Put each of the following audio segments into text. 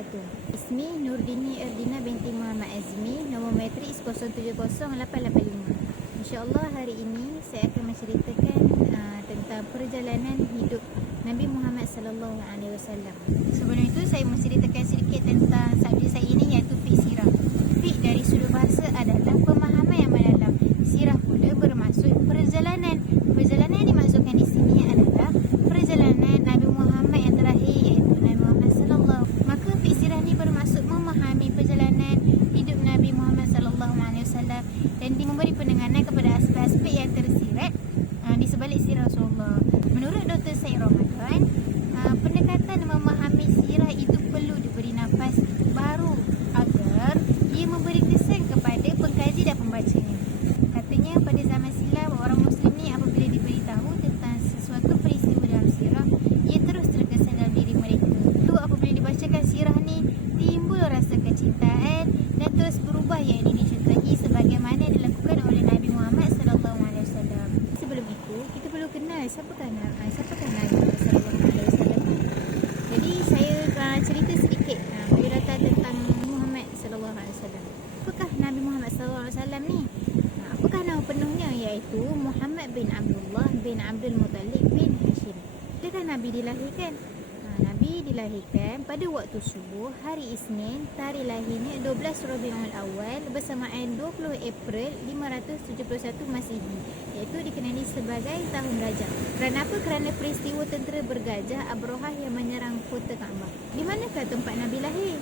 wabarakatuh. Ismi Nurdini Erdina binti Muhammad Azmi. Nombor matrik 070885. InsyaAllah hari ini saya akan menceritakan tentang perjalanan hidup Nabi Muhammad sallallahu alaihi wasallam. Sebelum itu saya menceritakan sedikit tentang subjek saya ini, iaitu fiqh sirah. Fiqh dari sudut bahasa adalah pemahaman yang mendalam. Sirah pula bermaksud perjalanan. Perjalanan yang dimaksudkan di sini adalah perjalanan Nabi Muhammad yang terakhir, iaitu Nabi Muhammad sallallahu. Maka fiqh sirah ni bermaksud memahami perjalanan hidup Nabi Muhammad sallallahu alaihi wasallam dan memberi pendengaran kepada aspek-aspek yang tersirat di sebalik sirah Rasulullah. Menurut Dr. Syed Ramadan, pendekatan memahami sirah itu perlu diberi nafas baru agar ia memberi kesan kepada pengkaji dan pembacanya. Katanya pada zaman silam, orang Muslim ni apabila diberitahu tentang sesuatu peristiwa dalam sirah, ia terus terkesan dalam diri mereka. Itu apabila dibacakan sirah ni, timbul rasa kecintaan dan terus berubah yang ini dicontohi sebagaimana dilakukan oleh Nabi Muhammad sallallahu alaihi wasallam. Sebelum itu, kita perlu kenal siapakah Nabi Muhammad sallallahu alaihi wasallam. Jadi saya cerita sedikit biodata tentang Muhammad sallallahu alaihi wasallam. Apakah Nabi Muhammad sallallahu alaihi wasallam ni? Apakah nama penuhnya? Iaitu Muhammad bin Abdullah bin Abdul Muttalib bin Hashim. Bilakah Nabi dilahirkan? Nabi dilahirkan pada waktu subuh hari Isnin, tarikh lahirnya 12 Rabiul Awal bersamaan 20 April 571 Masihi, iaitu dikenali sebagai tahun gajah. Kerana apa? Kerana peristiwa tentera bergajah Abrahah yang menyerang kota Kaabah. Di manakah tempat Nabi lahir?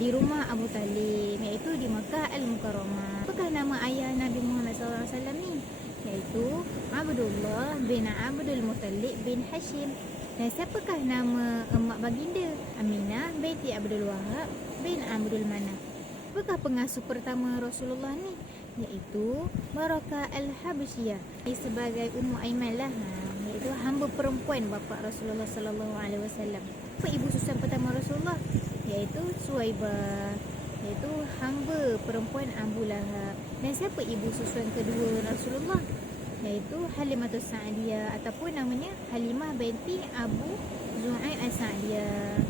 Di rumah Abu Talib, iaitu di Makkah Al-Mukarramah. Apakah nama ayah Nabi Muhammad SAW ni? Iaitu Abdullah bin Abdul Muttalib bin Hashim. Dan siapakah nama emak baginda? Aminah binti Abdul Wahab bin Abdul Manaf. Apakah pengasuh pertama Rasulullah ni? Iaitu Barakah Al-Habasyiyah, sebagai Ummu Aiman lah, iaitu hamba perempuan bapa Rasulullah sallallahu alaihi wasallam. Apa ibu susuan pertama Rasulullah? Iaitu Suwaibah, iaitu hamba perempuan Abu Lahab. Dan siapa ibu susuan kedua Rasulullah? Iaitu Halimatus Sa'diyah, ataupun namanya Halimah binti Abu Zu'aib As-Sa'diyah.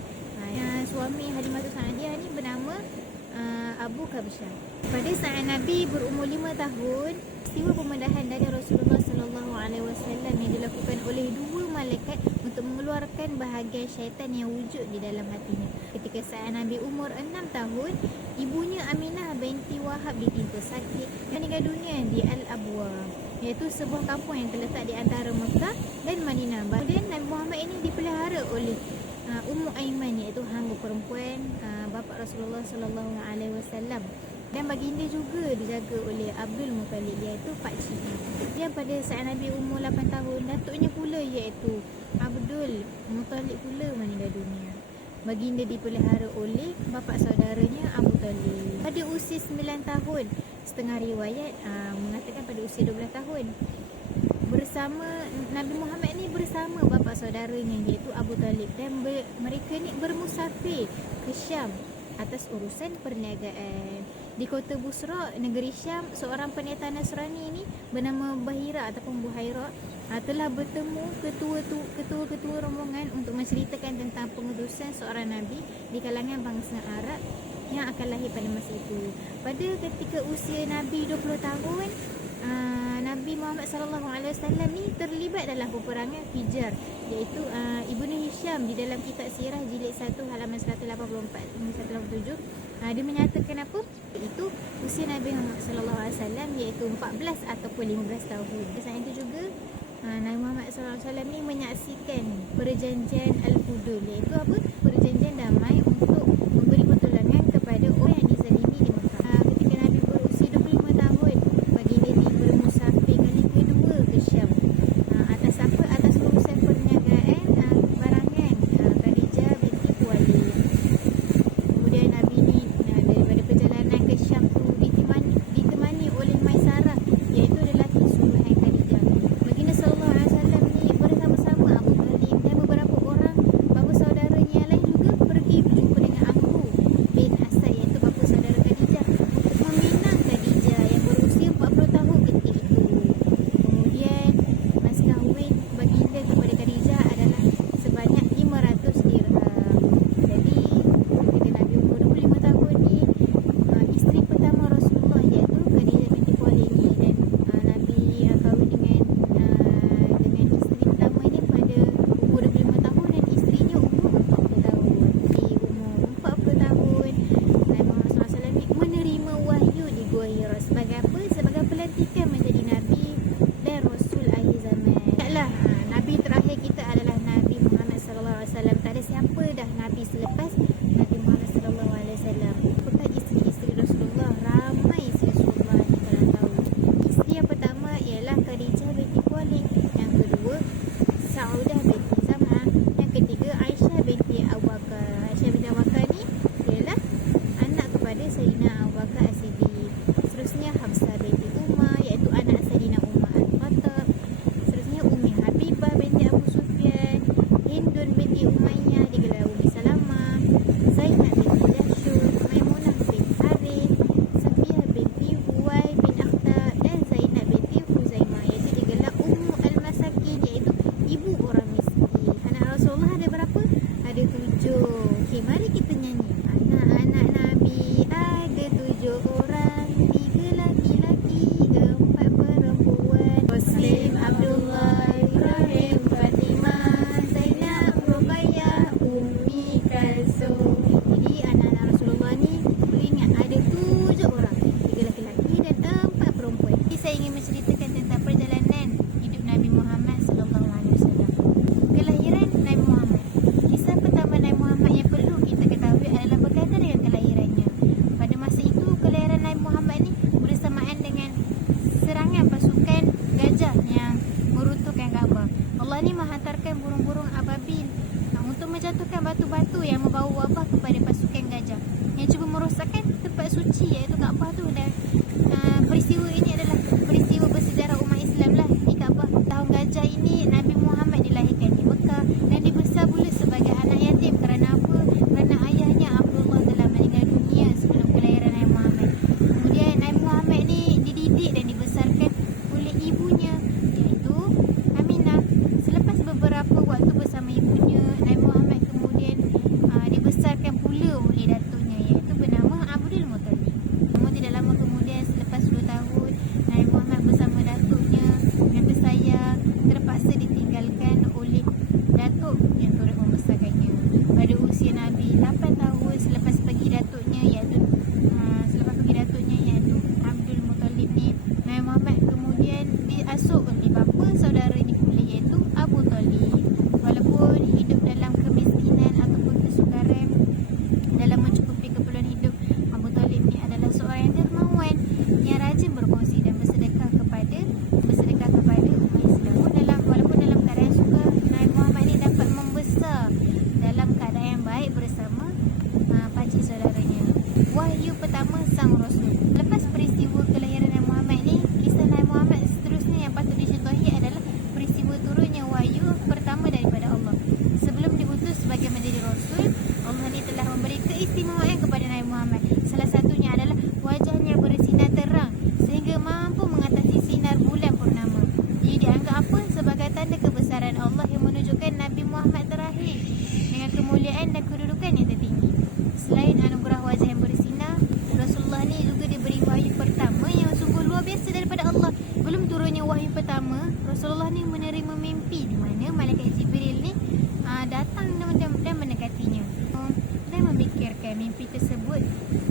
Suami Halimatus Sa'diyah ni bernama Abu Kabsyah. Pada saat Nabi berumur 5 tahun, peristiwa pembedahan dari Rasulullah sallallahu alaihi wasallam yang dilakukan oleh dua malaikat untuk mengeluarkan bahagian syaitan yang wujud di dalam hatinya. Ketika saat Nabi umur 6 tahun, ibunya Aminah binti Wahab ditimpa sakit dan meninggal dunia di Al-Abwa, iaitu sebuah kampung yang terletak di antara Mekah dan Madinah. Kemudian Nabi Muhammad ini dipelihara oleh Ummu Aiman, iaitu hamba perempuan bapa Rasulullah sallallahu alaihi wasallam. Dan baginda juga dijaga oleh Abdul Muttalib, iaitu pakciknya. Dan pada saat Nabi umur 8 tahun, datuknya pula iaitu Abdul Muttalib pula meninggal dunia. Baginda dipelihara oleh bapa saudaranya Abu Talib. Pada usia 9 tahun, setengah riwayat mengatakan pada usia 12 tahun, bersama Nabi Muhammad ni bersama bapa saudaranya iaitu Abu Talib, dan mereka ni bermusafir ke Syam atas urusan perniagaan. Di kota Busra, negeri Syam, seorang pendeta Nasrani ini bernama Bahira ataupun Buhaira telah bertemu ketua-ketua rombongan untuk menceritakan tentang pengutusan seorang nabi di kalangan bangsa Arab yang akan lahir pada masa itu. Pada ketika usia Nabi 20 tahun, Nabi Muhammad sallallahu alaihi wasallam ni terlibat dalam peperangan Fijar, iaitu Ibnu Hisham di dalam kitab Sirah jilid 1 halaman 184 hingga 187 dia menyatakan apa? Itu usia Nabi Muhammad sallallahu alaihi wasallam iaitu 14 ataupun 15 tahun. Saat itu juga Nabi Muhammad sallallahu alaihi wasallam ni menyaksikan perjanjian Al-Hudud, iaitu apa? Perjanjian damai untuk memberi pertolongan kepada orang yang dizalimi di Mekah. Ketika Nabi berusia 25 tahun, baginda ni bermusafir kali kedua ke Syam. Atas apa? Atas urusan perniagaan barangan Khadijah binti Khuwailid. Kemudian Nabi ni daripada perjalanan ke Syam tu ditemani oleh Maisarah, iaitu lelaki suruhan Khadijah. Baginda sallallahu alaihi wasallam ni bersama-sama Abu Talib dan beberapa orang bapa saudaranya yang lain juga pergi Allah ni menghantarkan burung-burung ababil untuk menjatuhkan batu-batu yang membawa wabah kepada pasukan gajah yang cuba merosakkan tempat suci iaitu Kaabah tu. Dan peristiwa ini adalah peristiwa bersejarah umat Islam lah di Kaabah. Tahun gajah ini Nabi Muhammad dilahirkan di Mekah dan dibesar pula sebagai anak yatim. Kerana apa? Kerana ayahnya Abdullah telah meninggal dunia sebelum kelahiran Nabi Muhammad. Kemudian Nabi Muhammad ni dididik dan dibesarkan oleh ibunya iaitu Aminah. Selepas beberapa waktu bersama ibunya, Nabi Muhammad kemudian dibesarkan pula oleh datuknya iaitu bernama Abdul Muttalib. Namun tidak lama kemudian, selepas 2 tahun, Nabi Muhammad bersama datuknya yang tersayang terpaksa ditinggalkan oleh datuk yang turut membesarkannya. Pada usia Nabi 8 tahun selepas pergi datuknya iaitu Abdul Muttalib ni, Nabi Muhammad kemudian diasuh oleh bapa saudaranya pula iaitu Abu Talib. Walaupun hidup dalam kemiskinan ataupun kesukaran dalam mencukupi keperluan hidup, Abu Talib ni adalah seorang yang dermawan yang rajin berkongsi dan bersedekah kepada umat Islam. Walaupun dalam keadaan sukar, Nabi Muhammad ni dapat membesar dalam keadaan yang baik bersama pakcik saudaranya. Wahyu pertama sang Rasul. Lepas peristiwa kelahiran Nabi Muhammad ni, kisah Nabi Muhammad seterusnya yang patut dicontohi adalah peristiwa turunnya wahyu pertama daripada Allah. Sebelum diutus sebagai menjadi Rasul, Allah ni telah memberi keistimewaan kepada Nabi Muhammad. Salah satunya adalah wajahnya bersinar terang sehingga mampu mengatasi sinar bulan purnama. Ia dianggap apa? Sebagai tanda kebesaran Allah yang menunjukkan Nabi Muhammad terakhir dengan kemuliaan dan kedudukan yang tertinggi. Selain anugerah wajah yang bersinar, Rasulullah ni juga diberi wahyu pertama yang sungguh luar biasa daripada Allah. Belum turunnya wahyu pertama, Rasulullah ni menerima mimpi di mana malaikat Jibril ni datang dan mendekatinya dan memikirkan mimpi tersebut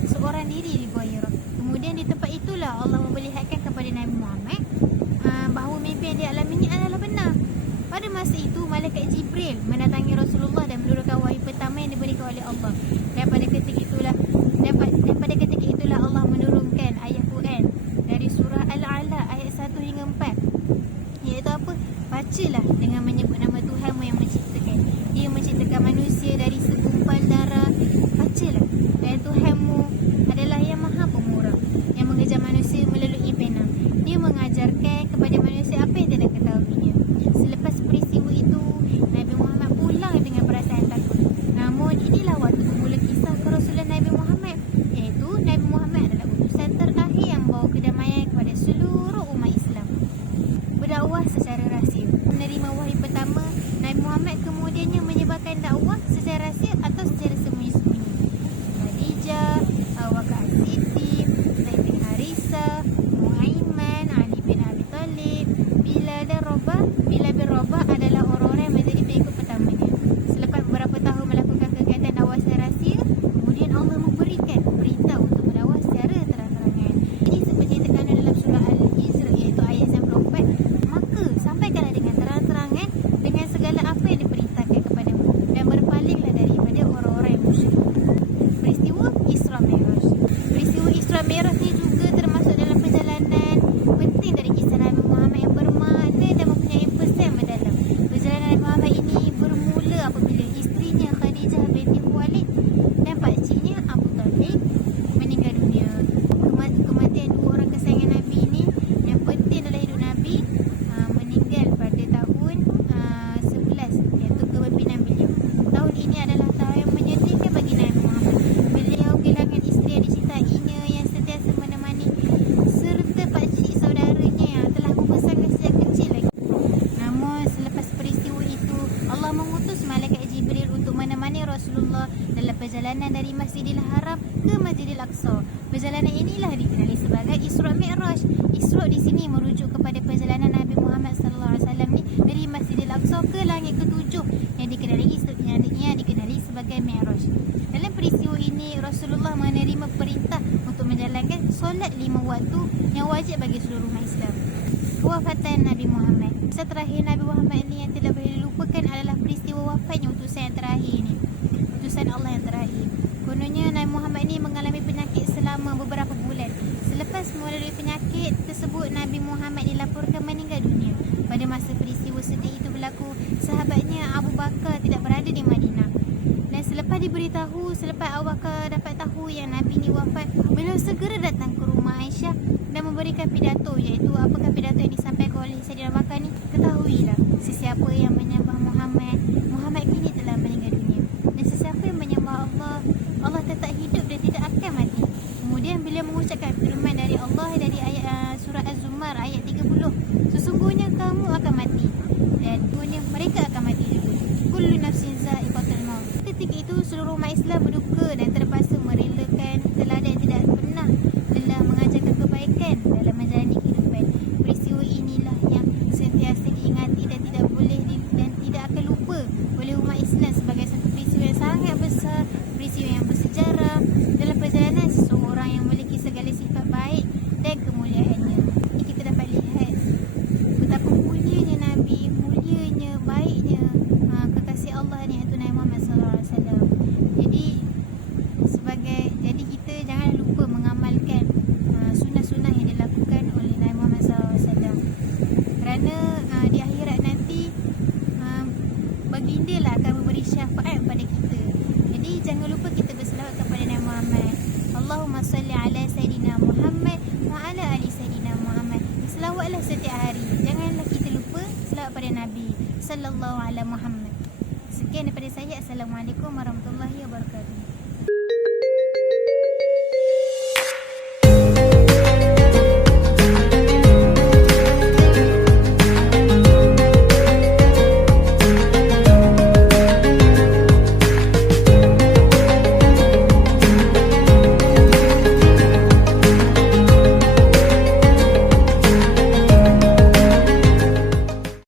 seorang diri di Gua Hira. Kemudian di tempat itulah Allah memperlihatkan kepada Nabi Muhammad bahawa mimpi yang dialaminya adalah benar. Pada masa itu, malaikat Jibril mendatangi Rasulullah dan menurunkan wahyu pertama yang diberikan oleh Allah. Dan pada ketika itulah Allah menurunkan ayat Quran dari surah Al-A'la ayat 1 hingga 4. Iaitu apa? Bacalah dengan menyebut nama Tuhanmu yang menciptakan. Dia menciptakan manusia dari segumpal darah. Bacalah. Dan Tuhanmu adalah yang maha pemurah, yang mengejar manusia melalui pena. Dia mengajarkan kepada manusia apa yang tidak ketahuinya. Selepas peristiwa itu, Nabi Muhammad pulang dengan perasaan takut. Namun inilah waktu bermula kisah kerasulan Nabi Muhammad, iaitu Nabi Muhammad adalah utusan terakhir yang membawa kedamaian kepada seluruh umat Islam. Berdakwah secara rahsia. Menerima wahyu pertama, Nabi Muhammad kemudiannya menyebarkan dakwah secara rahsia atau secara sembunyi-sembunyi. Khadijah, Abu Bakar As-Siddiq, Zaid bin Harithah, Muaiman, Ali bin Abi Talib, Bilal bin Rabah adalah orang-orang yang menjadi pengikut pertamanya. Selepas beberapa tahun melakukan kegiatan dakwah secara rahsia, kemudian Allah memberikan perintah untuk berdakwah secara terang-terangan. Ini seperti terkandung dalam surah Al-Hijr iaitu ayat 94. Maka sampaikanlah dengan terang-terangan dengan segala apa yang diperintahkan kepadamu dan berpalinglah daripada orang-orang yang musyrik. Peristiwa Isra Mi'raj. Peristiwa Isra Mi'raj ni juga termasuk dalam perjalanan penting dari kisah Nabi Muhammad yang bermakna dan mempunyai pesan mendalam. Perjalanan Nabi Muhammad ini bermula apabila isterinya Khadijah binti Khuwailid dan pakciknya Abu Talib meninggal dunia. Kematian dua orang kesayangan Nabi ini yang penting dalam hidup Nabi meninggal pada tahun 11 iaitu kepimpinan beliau. Tahun ini adalah tahun yang menyedihkan bagi Nabi Muhammad. Beliau kehilangan isteri yang dicintainya yang sentiasa menemani serta pakcik saudaranya yang telah membesarkan sejak kecil lagi. Namun selepas peristiwa itu, Allah mengutus malaikat Jibril untuk menemani Rasulullah dalam perjalanan dari Masjidil Haram ke Masjidil Aqsa. Perjalanan inilah dikenali sebagai Isra Mi'raj. Isra di sini merujuk kepada perjalanan Nabi Muhammad SAW ni dari Masjidil Aqsa ke langit ketujuh yang dikenali sebagai Mi'raj. Dalam peristiwa ini, Rasulullah menerima perintah untuk menjalankan solat 5 waktu yang wajib bagi seluruh umat Islam. Kewafatan Nabi Muhammad. Kisah terakhir Nabi Muhammad ni yang tidak boleh dilupakan adalah peristiwa wafatnya utusan yang terakhir ni. Utusan Allah yang terakhir. Kononnya Nabi Muhammad ni mengalami penyakit selama beberapa bulan. Selepas melalui penyakit tersebut, Nabi Muhammad dilaporkan meninggal dunia. Pada masa peristiwa sedih itu berlaku, berlaku sahabatnya Abu Bakar tidak berada di Madinah. Dan selepas diberitahu, selepas Abu Bakar dapat tahu yang Nabi ni wafat, beliau segera datang ke rumah Aisyah dan memberikan pidato, iaitu apakah pidato yang disampaikan oleh Sayyidina Abu Bakar ni? Ketahuilah, sesiapa yang menyembah Muhammad, Muhammad kini telah meninggal dunia. Dan sesiapa yang menyembah Allah, Allah tetap hidup dan tidak akan mati. Kemudian beliau mengucapkan firman dari Allah dari ayat surah Az-Zumar ayat 30. Sesungguhnya kamu akan mati dan kemudian mereka akan mati juga. Kullu nafsin za'iqatul maut. Ketika itu seluruh umat Islam berduka dan terpaksa merelakan teladan yang tidak pernah lelah mengajarkan kebaikan dalam menjalani kehidupan. Peristiwa inilah yang sentiasa diingati dan tidak boleh dan tidak akan lupa oleh umat Islam sebagai satu peristiwa yang sangat besar, peristiwa yang bersejarah dalam perjalanan seseorang yang memiliki segala sifat baik dan kemuliaannya. Ini kita dapat lihat betapa mulianya Nabi, mulianya, baiknya kekasih Allah ni, iaitu Nabi Muhammad SAW. Jadi kita jangan lupa mengamalkan sunnah-sunnah yang dilakukan oleh Nabi Muhammad SAW. Kerana di akhirat nanti baginda lah akan memberi syafaat kepada kita. Jadi jangan lupa kita berselawat kepada Nabi Muhammad. Allahumma salli ala Sayyidina Muhammad wa ala ali Sayyidina Muhammad. Selawatlah setiap hari. Janganlah kita lupa selawat pada Nabi sallallahu alaihi Muhammad. Sekian daripada saya. Assalamualaikum warahmatullahi wabarakatuh.